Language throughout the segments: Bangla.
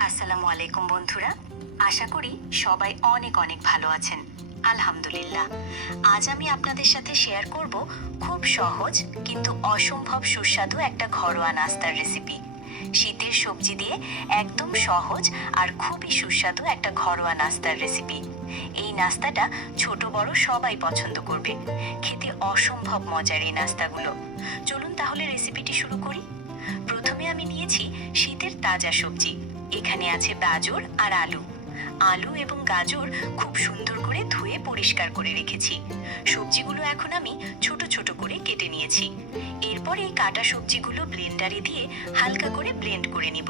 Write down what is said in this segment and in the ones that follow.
আসসালামু আলাইকুম বন্ধুরা। আশা করি সবাই অনেক অনেক ভালো আছেন। আলহামদুলিল্লাহ। আজ আমি আপনাদের সাথে শেয়ার করব খুব সহজ কিন্তু অসম্ভব সুস্বাদু একটা ঘরোয়া নাস্তার রেসিপি শীতের সবজি দিয়ে একদম সহজ আর খুবই সুস্বাদু একটা ঘরোয়া নাস্তার রেসিপি এই নাস্তাটা ছোট, বড় সবাই পছন্দ করবে। খেতে অসম্ভব মজার এই নাস্তাগুলো। চলুন তাহলে রেসিপিটি শুরু করি। প্রথমে আমি নিয়েছি শীতের তাজা সবজি। এখানে আছে গাজর আর আলু। আলু এবং গাজর খুব সুন্দর করে ধুয়ে পরিষ্কার করে রেখেছি। সবজিগুলো এখন আমি ছোট ছোট করে কেটে নিয়েছি। এরপর এই কাটা সবজিগুলো ব্লেন্ডারে দিয়ে হালকা করে ব্লেন্ড করে নিব।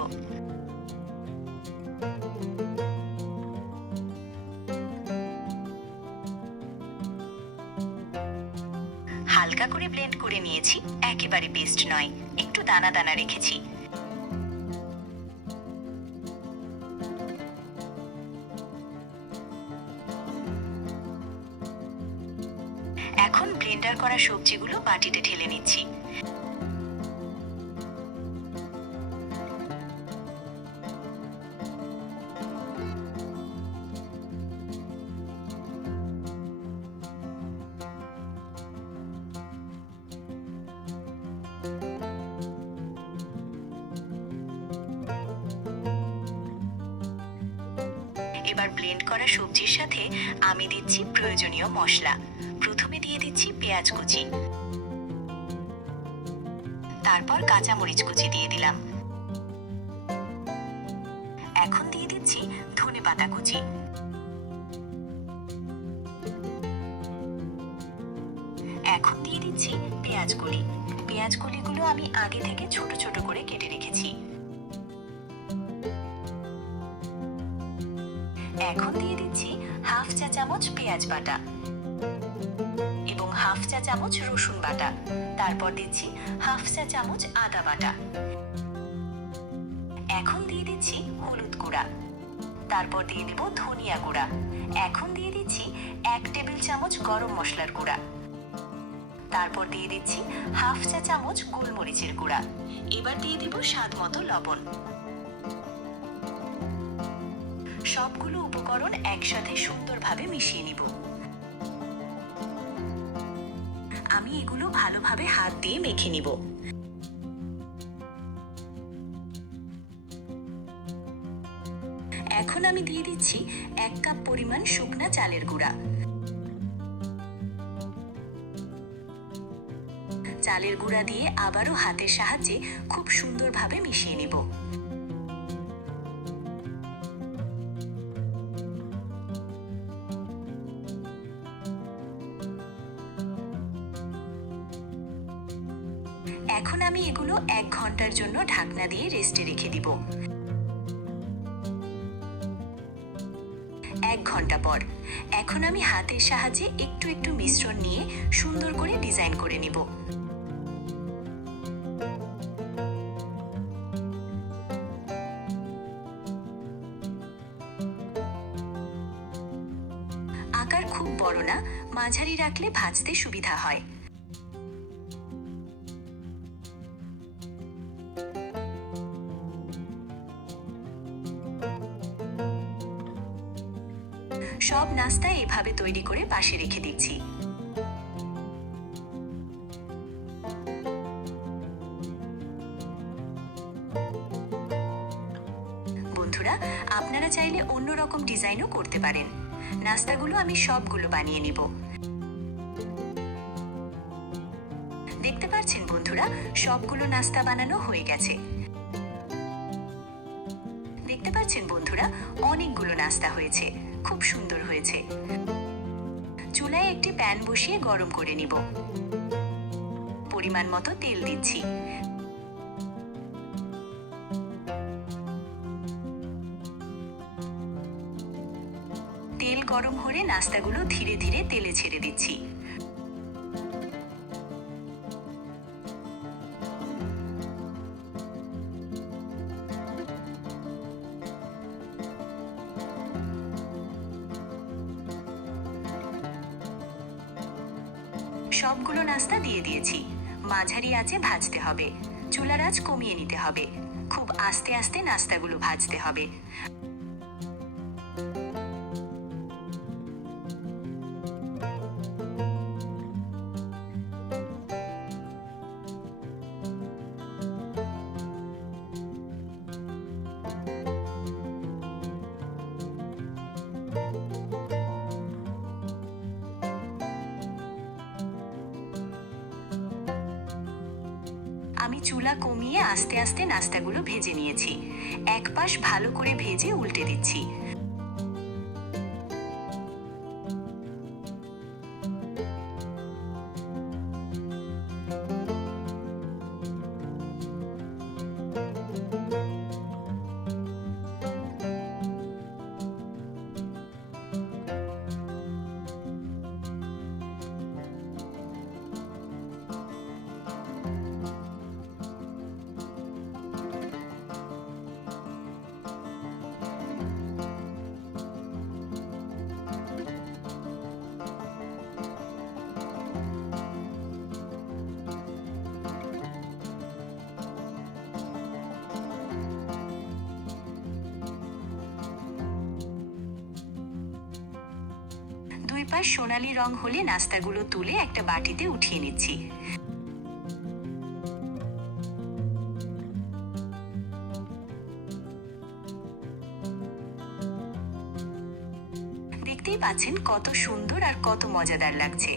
হালকা করে ব্লেন্ড করে নিয়েছি, একেবারে পেস্ট নয়, একটু দানা দানা রেখেছি। এখন ব্লেন্ডার করা সবজিগুলো বাটিতে ঢেলে নিচ্ছি। এবার ব্লেন্ড করা সবজির সাথে আমি দিচ্ছি প্রয়োজনীয় মশলা। দিচ্ছি পেঁয়াজ কুচি। তারপর কাঁচামরিচ কুচি দিয়ে দিলাম। এখন দিয়ে দিচ্ছি ধনে পাতা কুচি। এখন দিয়ে দিচ্ছি পেঁয়াজ কলি। পেঁয়াজ কলিগুলো আমি আগে থেকে ছোট ছোট করে কেটে রেখেছি। এখন দিয়ে দিচ্ছি হাফ চা চামচ পেঁয়াজ বাটা। হাফ চা চামচ রসুন বাটা। তারপর দিচ্ছি হাফ চা চামচ আদা বাটা। এখন দিয়ে দিচ্ছি হলুদ গুঁড়া। তারপর দিয়ে দেব ধনিয়া গুঁড়া। এখন দিয়ে দিচ্ছি এক টেবিল চামচ গরম মশলার গুঁড়া। তারপর দিয়ে দিচ্ছি হাফ চা চামচ গোলমরিচের গুঁড়া। এবার দিয়ে দেব স্বাদ মতো লবণ। সবগুলো উপকরণ একসাথে সুন্দরভাবে মিশিয়ে নিব। ভালোভাবে হাত দিয়ে মেখে নিব। এখন আমি দিয়ে দিচ্ছি এক কাপ পরিমাণ শুকনা চালের গুঁড়া। চালের গুঁড়া দিয়ে আবারও হাতের সাহায্যে খুব সুন্দরভাবে মিশিয়ে নিব। এখন আমি এগুলো এক ঘণ্টার জন্য ঢাকনা দিয়ে রেস্টে রেখে দিব। এক ঘণ্টা পর। এখন আমি হাতের সাহায্যে একটু একটু মিশ্রণ নিয়ে সুন্দর করে ডিজাইন করে নিব। আকার খুব বড় না, মাঝারি রাখলে ভাজতে সুবিধা হয়। সব নাস্তা এভাবে তৈরি করে পাশে রেখে দিচ্ছি। বন্ধুরা, আপনারা চাইলে অন্য রকম ডিজাইনও করতে পারেন। নাস্তাগুলো আমি সবগুলো বানিয়ে নিব। দেখতে পাচ্ছেন বন্ধুরা, সবগুলো নাস্তা বানানো হয়ে গেছে। দেখতে পাচ্ছেন বন্ধুরা, অনেকগুলো নাস্তা হয়েছে। খুব সুন্দর হয়েছে। চুলায় একটি প্যান বসিয়ে গরম করে নিব। পরিমাণ মতো তেল দিচ্ছি। তেল গরম হলে নাস্তাগুলো ধীরে ধীরে তেলে ছেড়ে দিচ্ছি। সবগুলো নাস্তা দিয়ে দিয়েছি। মাঝারি আঁচে ভাজতে হবে। চুলার আজ কমিয়ে নিতে হবে। খুব আস্তে আস্তে নাস্তাগুলো ভাজতে হবে। আমি চুলা কমিয়ে আস্তে আস্তে নাস্তাগুলো ভেজে নিয়েছি। এক পাশ ভালো করে ভেজে উল্টে দিচ্ছি। পাশ সোনালি রং হলে নাস্তাগুলো তুলে একটা বাটিতে উঠিয়ে নিচ্ছি। দেখতেই পাচ্ছেন কত সুন্দর আর কত মজাদার লাগছে।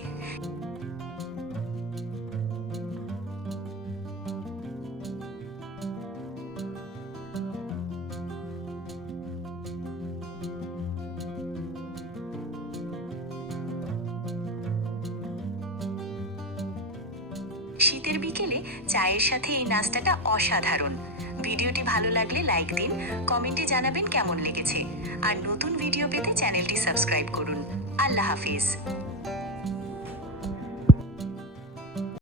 শীতের বিকেলে চায়ের সাথে এই নাস্তাটা অসাধারণ। ভিডিওটি ভালো লাগলে লাইক দিন, কমেন্টে জানাবেন কেমন লেগেছে। আর নতুন ভিডিও পেতে চ্যানেলটি সাবস্ক্রাইব করুন। আল্লাহ হাফিজ।